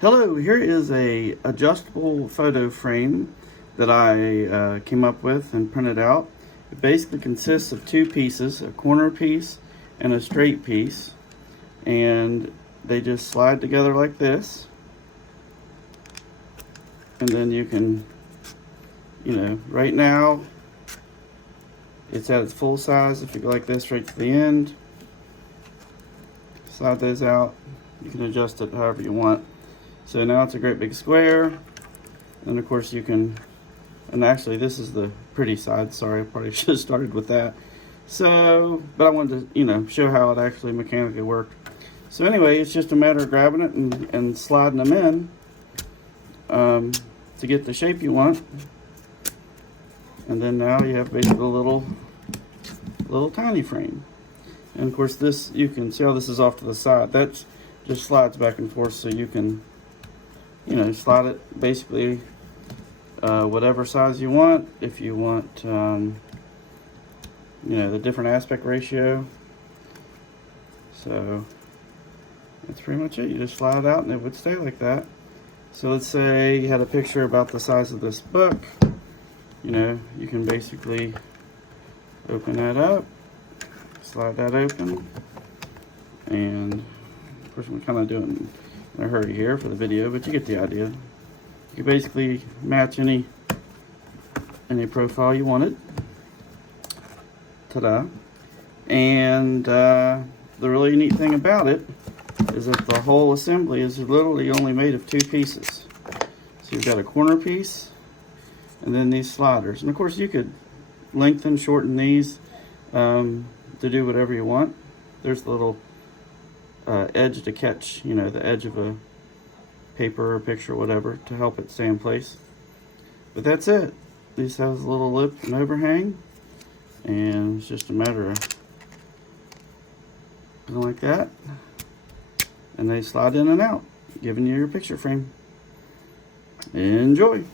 Hello, here is a adjustable photo frame that I came up with and printed out. It basically consists of two pieces, a corner piece and a straight piece, and they just slide together like this, and then you can, right now it's at its full size. If you go like this right to the end, slide those out, you can adjust it however you want. So now it's a great big square, and of course you can, and actually this is the pretty side, sorry, I probably should have started with that. So, but I wanted to, show how it actually mechanically worked. So anyway, it's just a matter of grabbing it and sliding them in to get the shape you want. And then now you have basically a little tiny frame. And of course this, you can see how this is off to the side. That just slides back and forth, so you can slide it basically whatever size you want. If you want, the different aspect ratio. So that's pretty much it. You just slide it out and it would stay like that. So let's say you had a picture about the size of this book. You can basically open that up, slide that open, and of course I'm kind of doing in a hurry here for the video, but you get the idea. You can basically match any profile you wanted. Ta-da. And the really neat thing about it is that the whole assembly is literally only made of two pieces. So you've got a corner piece and then these sliders. And of course you could lengthen, shorten these to do whatever you want. There's the little edge to catch, the edge of a paper or picture or whatever to help it stay in place. But that's it. This has a little lip and overhang, and it's just a matter of going like that, and they slide in and out, giving you your picture frame. Enjoy.